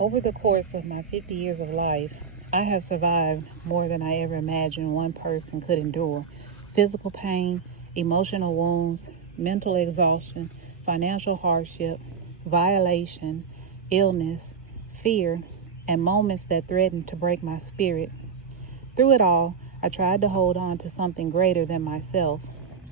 Over the course of my 50 years of life, I have survived more than I ever imagined one person could endure. Physical pain, emotional wounds, mental exhaustion, financial hardship, violation, illness, fear, and moments that threatened to break my spirit. Through it all, I tried to hold on to something greater than myself.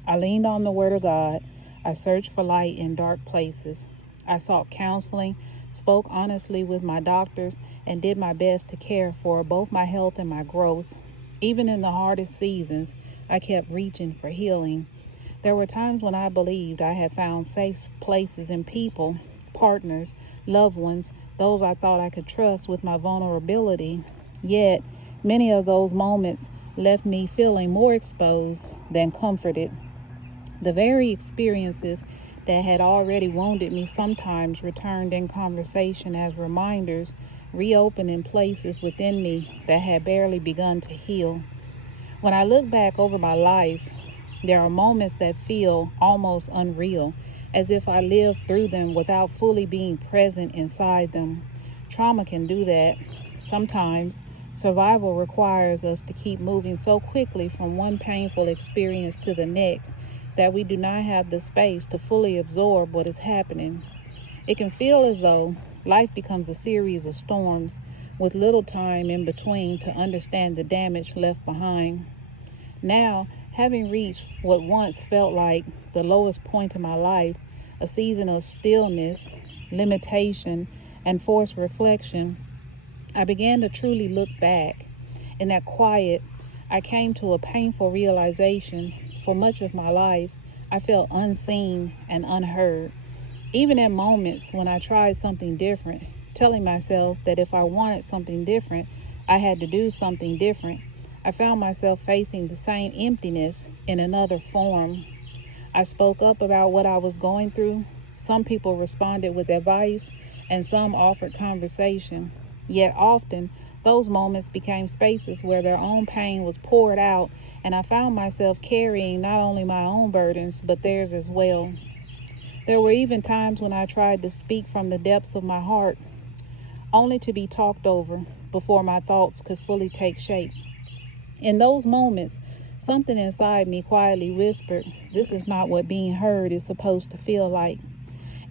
I leaned on the Word of God. I searched for light in dark places. I sought counseling, spoke honestly with my doctors, and did my best to care for both my health and my growth. Even in the hardest seasons, I kept reaching for healing. There were times when I believed I had found safe places in people, partners, loved ones, those I thought I could trust with my vulnerability. Yet, many of those moments left me feeling more exposed than comforted. The very experiences that had already wounded me sometimes returned in conversation as reminders, reopening places within me that had barely begun to heal. When I look back over my life, there are moments that feel almost unreal, as if I lived through them without fully being present inside them. Trauma can do that. Sometimes survival requires us to keep moving so quickly from one painful experience to the next that we do not have the space to fully absorb what is happening. It can feel as though life becomes a series of storms with little time in between to understand the damage left behind. Now, having reached what once felt like the lowest point in my life, a season of stillness, limitation, and forced reflection, I began to truly look back. In that quiet, I came to a painful realization. For much of my life, I felt unseen and unheard. Even in moments when I tried something different, telling myself that if I wanted something different, I had to do something different, I found myself facing the same emptiness in another form. I spoke up about what I was going through. Some people responded with advice, and some offered conversation. Yet often, those moments became spaces where their own pain was poured out, and I found myself carrying not only my own burdens, but theirs as well. There were even times when I tried to speak from the depths of my heart, only to be talked over before my thoughts could fully take shape. In those moments, something inside me quietly whispered, "This is not what being heard is supposed to feel like."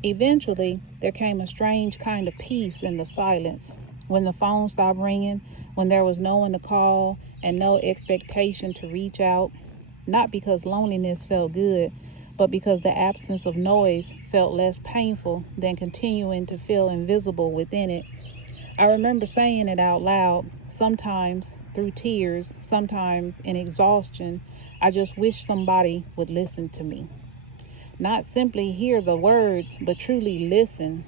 Eventually, there came a strange kind of peace in the silence. When the phone stopped ringing, when there was no one to call and no expectation to reach out, not because loneliness felt good, but because the absence of noise felt less painful than continuing to feel invisible within it. I remember saying it out loud, sometimes through tears, sometimes in exhaustion. I just wish somebody would listen to me. Not simply hear the words, but truly listen,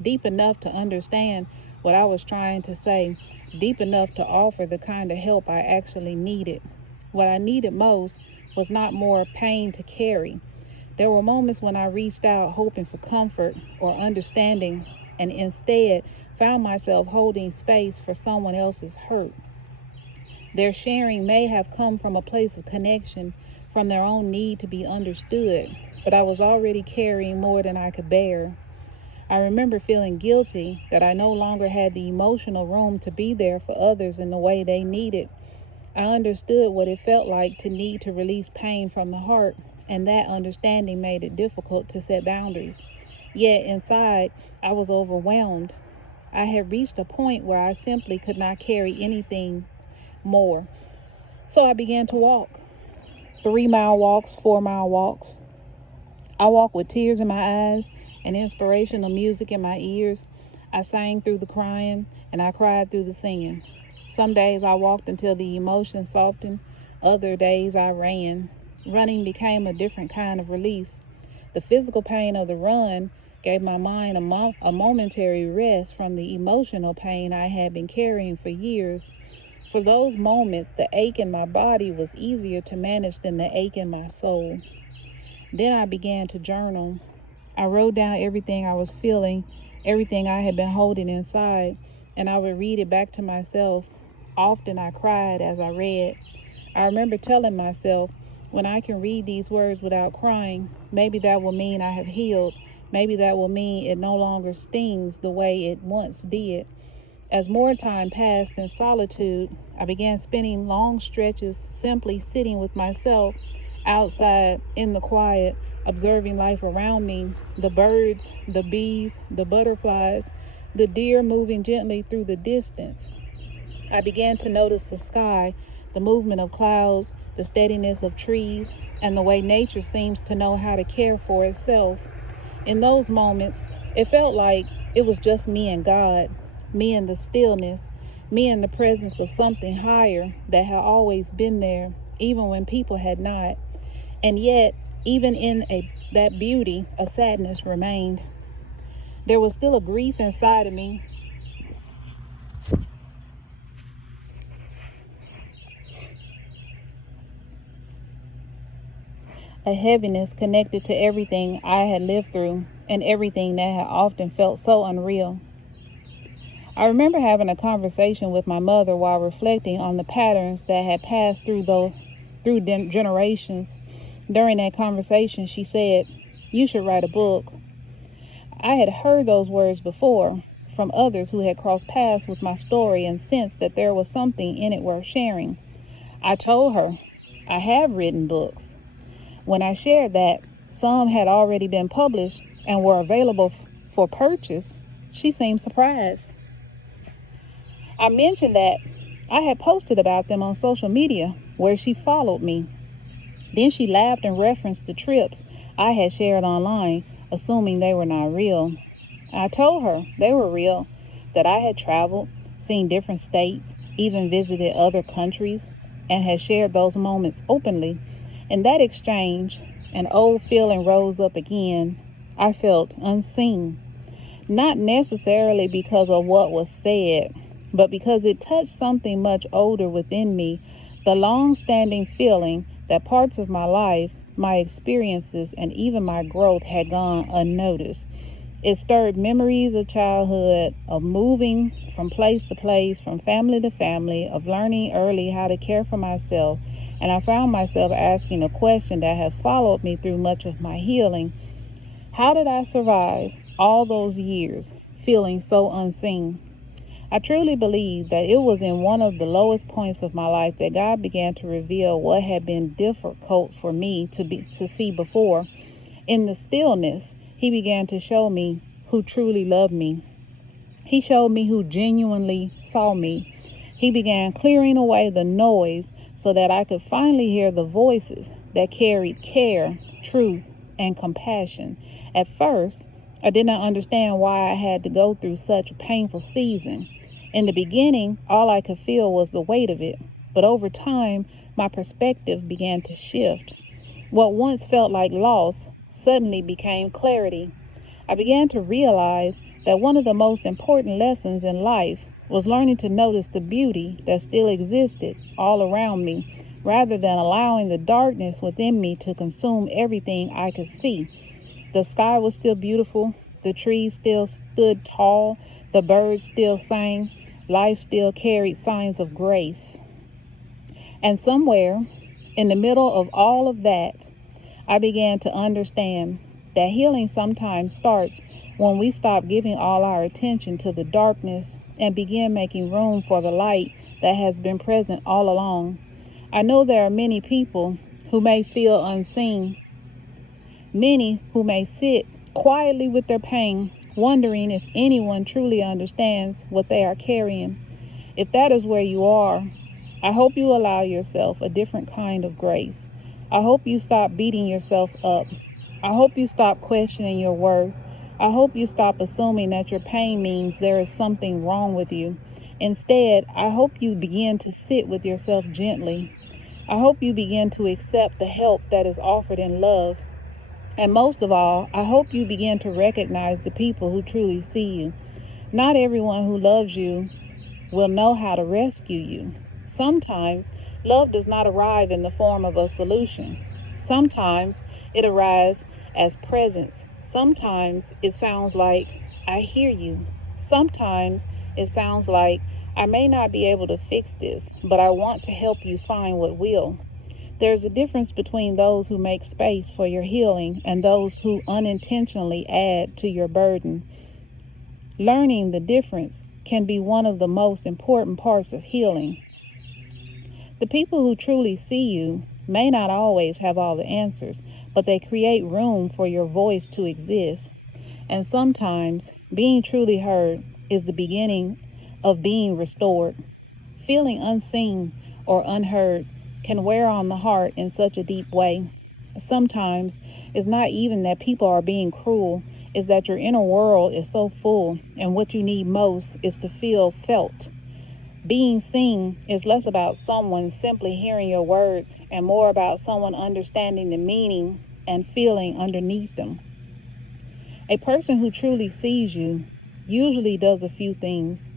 deep enough to understand what I was trying to say, deep enough to offer the kind of help I actually needed. What I needed most was not more pain to carry. There were moments when I reached out hoping for comfort or understanding, and instead found myself holding space for someone else's hurt. Their sharing may have come from a place of connection, from their own need to be understood, but I was already carrying more than I could bear. I remember feeling guilty that I no longer had the emotional room to be there for others in the way they needed. I understood what it felt like to need to release pain from the heart, and that understanding made it difficult to set boundaries. Yet inside, I was overwhelmed. I had reached a point where I simply could not carry anything more. So I began to walk. 3-mile walks, 4-mile walks. I walked with tears in my eyes and inspirational music in my ears. I sang through the crying and I cried through the singing. Some days I walked until the emotion softened. Other days I ran. Running became a different kind of release. The physical pain of the run gave my mind a momentary rest from the emotional pain I had been carrying for years. For those moments, the ache in my body was easier to manage than the ache in my soul. Then I began to journal. I wrote down everything I was feeling, everything I had been holding inside, and I would read it back to myself. Often I cried as I read. I remember telling myself, when I can read these words without crying, maybe that will mean I have healed. Maybe that will mean it no longer stings the way it once did. As more time passed in solitude, I began spending long stretches simply sitting with myself outside in the quiet, observing life around me, the birds, the bees, the butterflies, the deer moving gently through the distance. I began to notice the sky, the movement of clouds, the steadiness of trees, and the way nature seems to know how to care for itself. In those moments, it felt like it was just me and God, me and the stillness, me and the presence of something higher that had always been there, even when people had not. And yet, even in that beauty, a sadness remained. There was still a grief inside of me. A heaviness connected to everything I had lived through and everything that had often felt so unreal. I remember having a conversation with my mother while reflecting on the patterns that had passed through generations. During that conversation, she said, "You should write a book." I had heard those words before from others who had crossed paths with my story and sensed that there was something in it worth sharing. I told her, I have written books. When I shared that some had already been published and were available for purchase, she seemed surprised. I mentioned that I had posted about them on social media, where she followed me. Then she laughed and referenced the trips I had shared online, assuming they were not real. I told her they were real, that I had traveled, seen different states, even visited other countries, and had shared those moments openly. In that exchange, an old feeling rose up again. I felt unseen, not necessarily because of what was said, but because it touched something much older within me, the long-standing feeling that parts of my life, my experiences, and even my growth had gone unnoticed. It stirred memories of childhood, of moving from place to place, from family to family, of learning early how to care for myself. And I found myself asking a question that has followed me through much of my healing. How did I survive all those years feeling so unseen? I truly believe that it was in one of the lowest points of my life that God began to reveal what had been difficult for me to see before. In the stillness, He began to show me who truly loved me. He showed me who genuinely saw me. He began clearing away the noise so that I could finally hear the voices that carried care, truth, and compassion. At first, I did not understand why I had to go through such a painful season. In the beginning, all I could feel was the weight of it, but over time, my perspective began to shift. What once felt like loss suddenly became clarity. I began to realize that one of the most important lessons in life was learning to notice the beauty that still existed all around me, rather than allowing the darkness within me to consume everything I could see. The sky was still beautiful, the trees still stood tall, the birds still sang, life still carried signs of grace. And somewhere in the middle of all of that, I began to understand that healing sometimes starts when we stop giving all our attention to the darkness and begin making room for the light that has been present all along. I know there are many people who may feel unseen, many who may sit quietly with their pain, wondering if anyone truly understands what they are carrying. If that is where you are, I hope you allow yourself a different kind of grace. I hope you stop beating yourself up. I hope you stop questioning your worth. I hope you stop assuming that your pain means there is something wrong with you. Instead, I hope you begin to sit with yourself gently. I hope you begin to accept the help that is offered in love. And most of all, I hope you begin to recognize the people who truly see you. Not everyone who loves you will know how to rescue you. Sometimes love does not arrive in the form of a solution. Sometimes it arrives as presence. Sometimes it sounds like, "I hear you." Sometimes it sounds like, "I may not be able to fix this, but I want to help you find what will." There's a difference between those who make space for your healing and those who unintentionally add to your burden. Learning the difference can be one of the most important parts of healing. The people who truly see you may not always have all the answers, but they create room for your voice to exist. And sometimes being truly heard is the beginning of being restored. Feeling unseen or unheard can wear on the heart in such a deep way. Sometimes it's not even that people are being cruel, it's that your inner world is so full, and what you need most is to feel felt. Being seen is less about someone simply hearing your words and more about someone understanding the meaning and feeling underneath them. A person who truly sees you usually does a few things.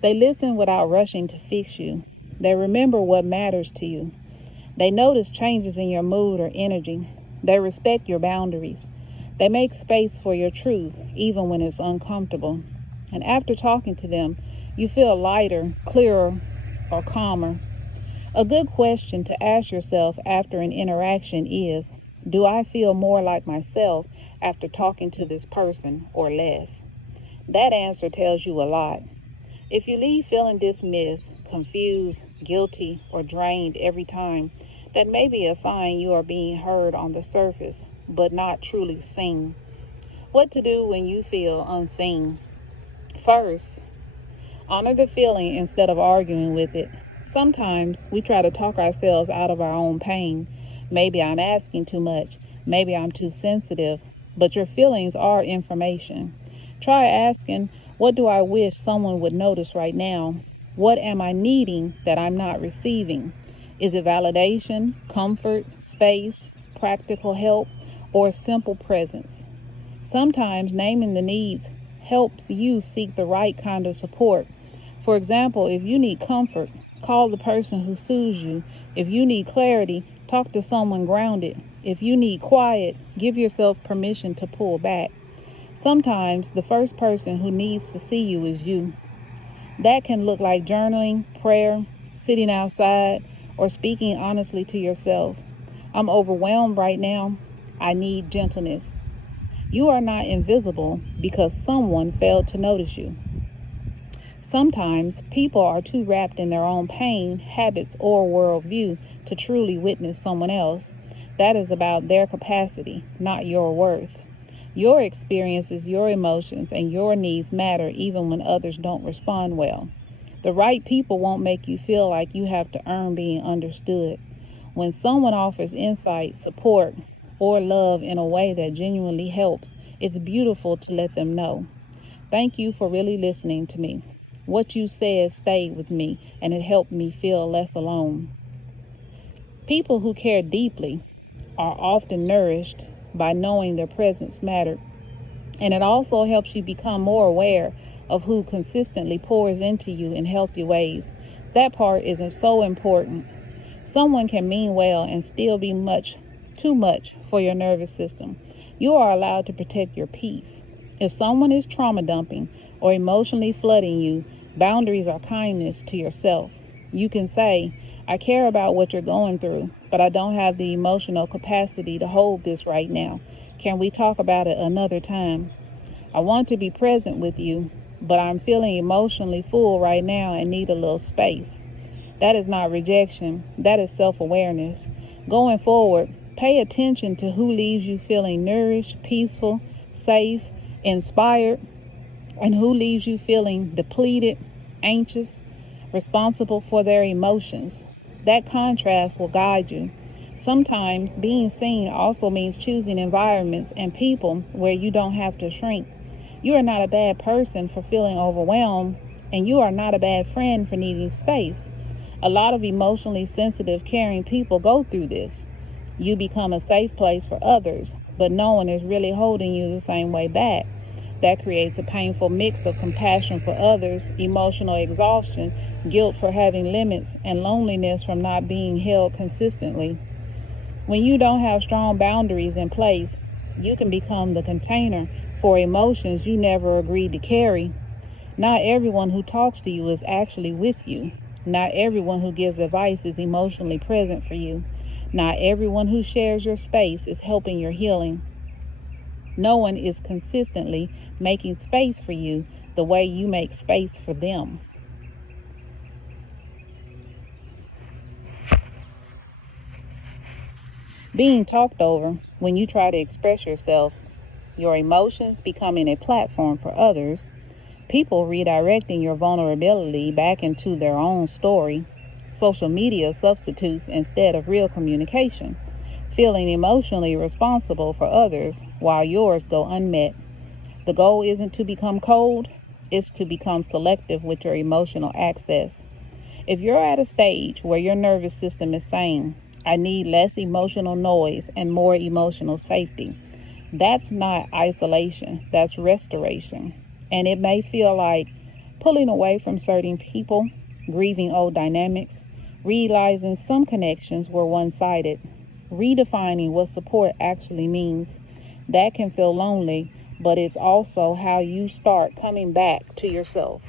They listen without rushing to fix you. They remember what matters to you. They notice changes in your mood or energy. They respect your boundaries. They make space for your truth, even when it's uncomfortable. And after talking to them, you feel lighter, clearer, or calmer. A good question to ask yourself after an interaction is, do I feel more like myself after talking to this person or less? That answer tells you a lot. If you leave feeling dismissed, confused, guilty, or drained every time, that may be a sign you are being heard on the surface, but not truly seen. What to do when you feel unseen? First, honor the feeling instead of arguing with it. Sometimes we try to talk ourselves out of our own pain. Maybe I'm asking too much. Maybe I'm too sensitive. But your feelings are information. Try asking, what do I wish someone would notice right now? What am I needing that I'm not receiving? Is it validation, comfort, space, practical help, or simple presence? Sometimes naming the needs helps you seek the right kind of support. For example, if you need comfort, call the person who soothes you. If you need clarity, talk to someone grounded. If you need quiet, give yourself permission to pull back. Sometimes the first person who needs to see you is you. That can look like journaling, prayer, sitting outside, or speaking honestly to yourself. I'm overwhelmed right now. I need gentleness. You are not invisible because someone failed to notice you. Sometimes people are too wrapped in their own pain, habits, or worldview to truly witness someone else. That is about their capacity, not your worth. Your experiences, your emotions, and your needs matter even when others don't respond well. The right people won't make you feel like you have to earn being understood. When someone offers insight, support, or love in a way that genuinely helps, it's beautiful to let them know. Thank you for really listening to me. What you said stayed with me, and it helped me feel less alone. People who care deeply are often nourished by knowing their presence mattered, and it also helps you become more aware of who consistently pours into you in healthy ways. That part is so important. Someone can mean well and still be too much for your nervous system. You are allowed to protect your peace. If someone is trauma dumping or emotionally flooding you, boundaries are kindness to yourself. You can say, I care about what you're going through, but I don't have the emotional capacity to hold this right now. Can we talk about it another time? I want to be present with you, but I'm feeling emotionally full right now and need a little space. That is not rejection. That is self-awareness. Going forward, pay attention to who leaves you feeling nourished, peaceful, safe, inspired, and who leaves you feeling depleted, anxious, responsible for their emotions. That contrast will guide you. Sometimes being seen also means choosing environments and people where you don't have to shrink. You are not a bad person for feeling overwhelmed, and you are not a bad friend for needing space. A lot of emotionally sensitive, caring people go through this. You become a safe place for others, but no one is really holding you the same way back. That creates a painful mix of compassion for others, emotional exhaustion, guilt for having limits, and loneliness from not being held consistently. When you don't have strong boundaries in place, you can become the container for emotions you never agreed to carry. Not everyone who talks to you is actually with you. Not everyone who gives advice is emotionally present for you. Not everyone who shares your space is helping your healing. No one is consistently making space for you the way you make space for them. Being talked over when you try to express yourself, your emotions becoming a platform for others, people redirecting your vulnerability back into their own story, social media substitutes instead of real communication, feeling emotionally responsible for others while yours go unmet. The goal isn't to become cold, it's to become selective with your emotional access. If you're at a stage where your nervous system is saying, I need less emotional noise and more emotional safety, that's not isolation, that's restoration. And it may feel like pulling away from certain people, grieving old dynamics, realizing some connections were one-sided, redefining what support actually means. That can feel lonely, but it's also how you start coming back to yourself.